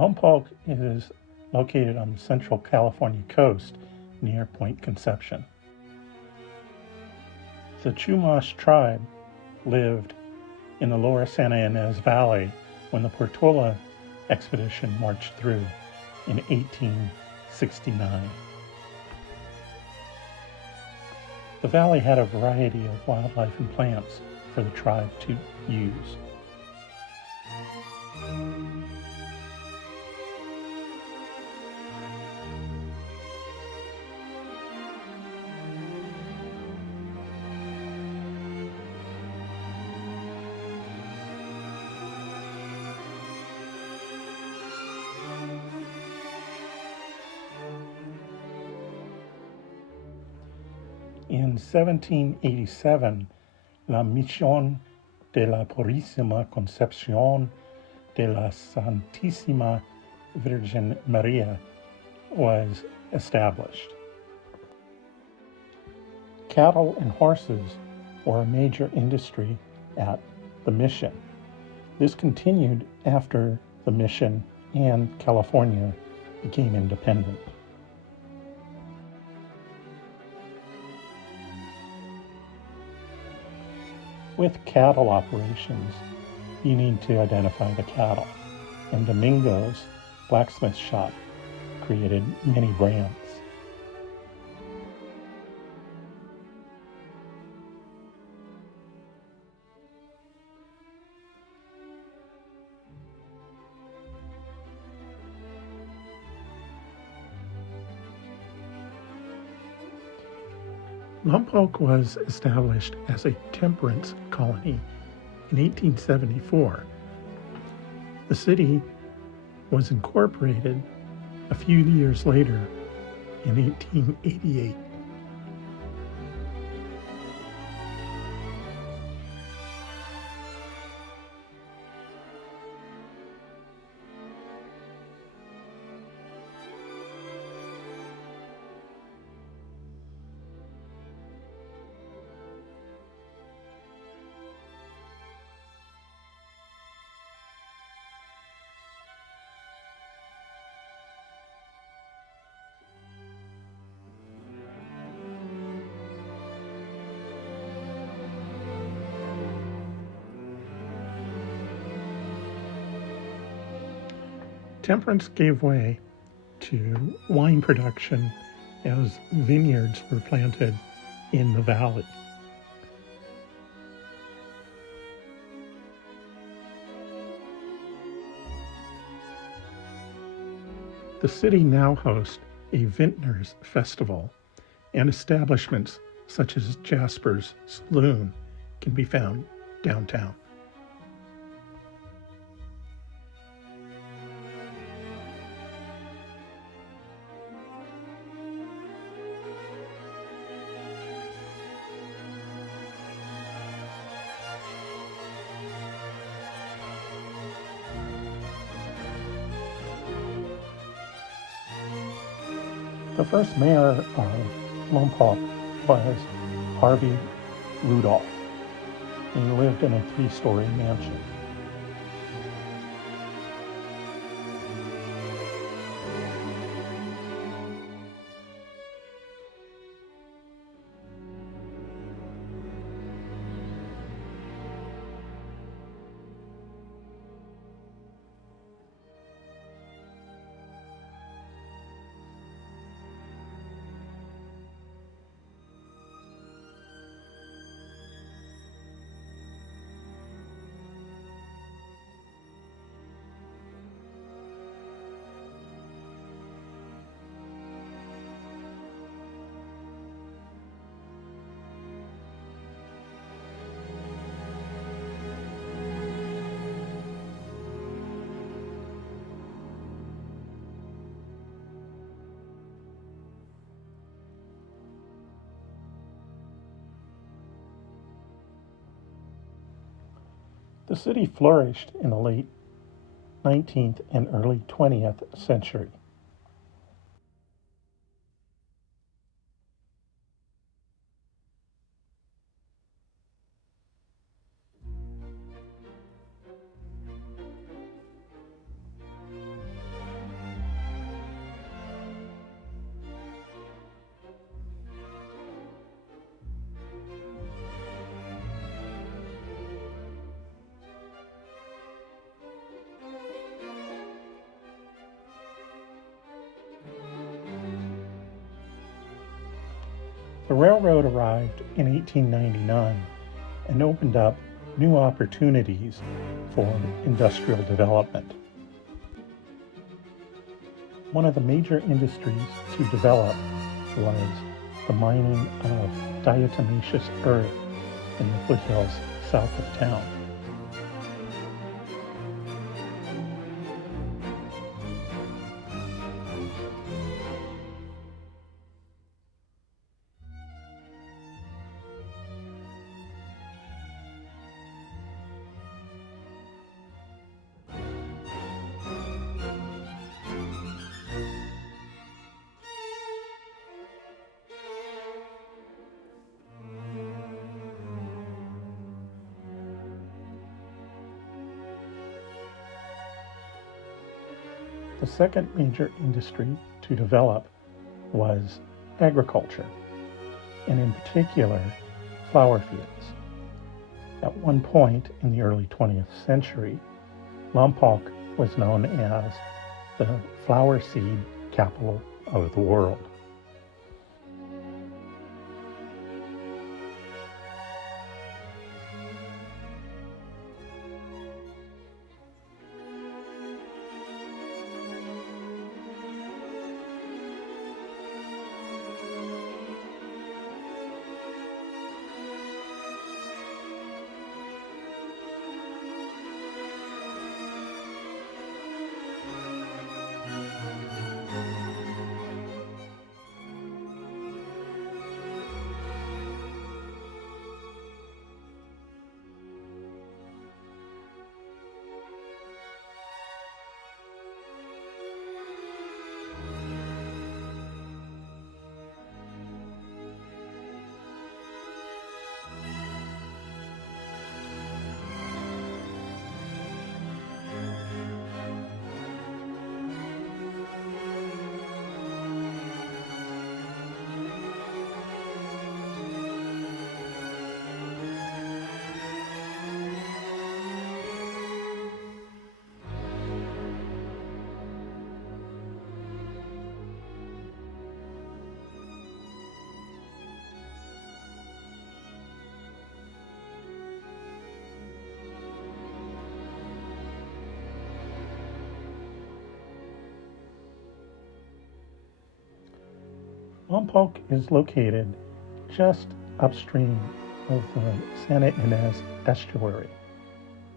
Lompoc is located on the central California coast near Point Conception. The Chumash tribe lived in the lower Santa Ynez Valley when the Portola expedition marched through in 1869. The valley had a variety of wildlife and plants for the tribe to use. In 1787, la Misión de la Purísima Concepción de la Santísima Virgen María was established. Cattle and horses were a major industry at the mission. This continued after the mission and California became independent. With cattle operations, you need to identify the cattle, and Domingo's blacksmith shop created many brands. Lompoc was established as a temperance colony in 1874. The city was incorporated a few years later in 1888. Temperance gave way to wine production as vineyards were planted in the valley. The city now hosts a Vintners Festival, and establishments such as Jasper's Saloon can be found downtown. The first mayor of Lompoc was Harvey Rudolph. He lived in a 3-story mansion. The city flourished in the late 19th and early 20th century. The railroad arrived in 1899 and opened up new opportunities for industrial development. One of the major industries to develop was the mining of diatomaceous earth in the foothills south of town. The second major industry to develop was agriculture, and in particular, flower fields. At one point in the early 20th century, Lompoc was known as the flower seed capital of the world. Lompoc is located just upstream of the Santa Ynez estuary,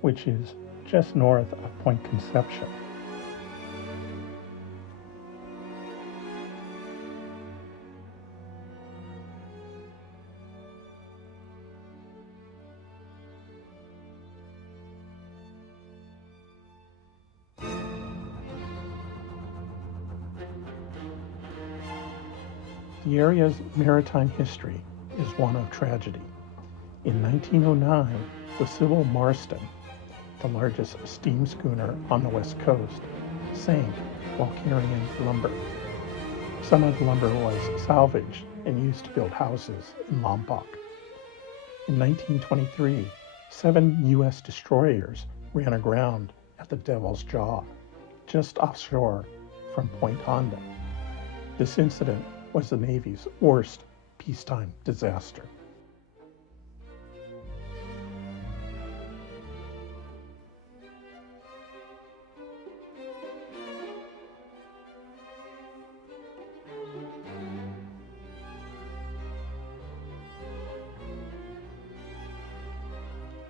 which is just north of Point Conception. The area's maritime history is one of tragedy. In 1909, the Sybil Marston, the largest steam schooner on the West Coast, sank while carrying lumber. Some of the lumber was salvaged and used to build houses in Lompoc. In 1923, 7 U.S. destroyers ran aground at the Devil's Jaw, just offshore from Point Honda. This incident was the Navy's worst peacetime disaster.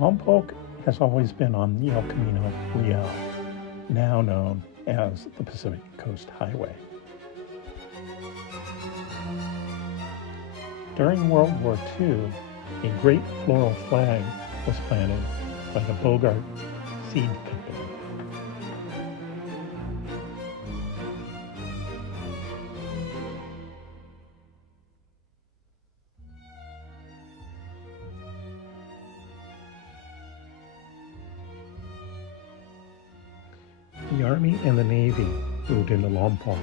Lompoc has always been on the El Camino Real, now known as the Pacific Coast Highway. During World War II, a great floral flag was planted by the Bogart Seed Company. The Army and the Navy moved into Lompoc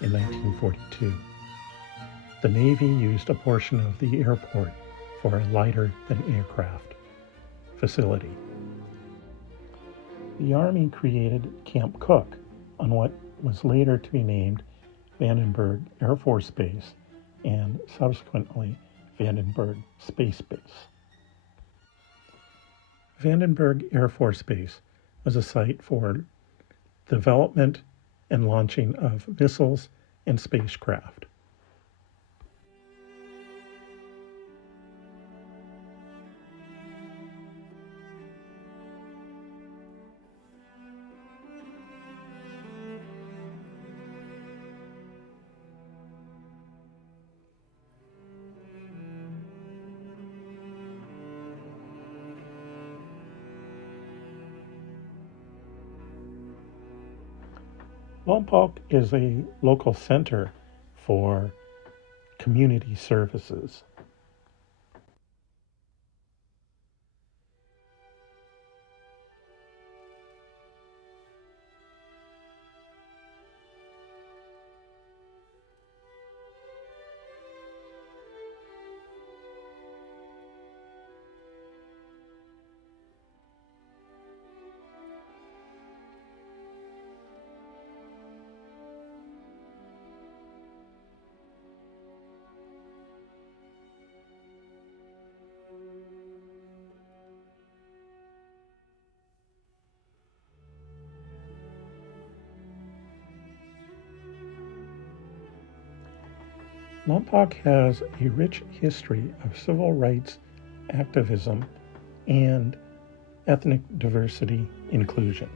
in 1942. The Navy used a portion of the airport for a lighter-than-aircraft facility. The Army created Camp Cook on what was later to be named Vandenberg Air Force Base and subsequently Vandenberg Space Base. Vandenberg Air Force Base was a site for development and launching of missiles and spacecraft. Lompoc is a local center for community services. Lompoc has a rich history of civil rights activism and ethnic diversity inclusion.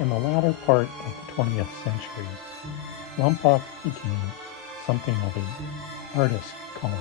In the latter part of the 20th century, Lompoc became something of an artist colony.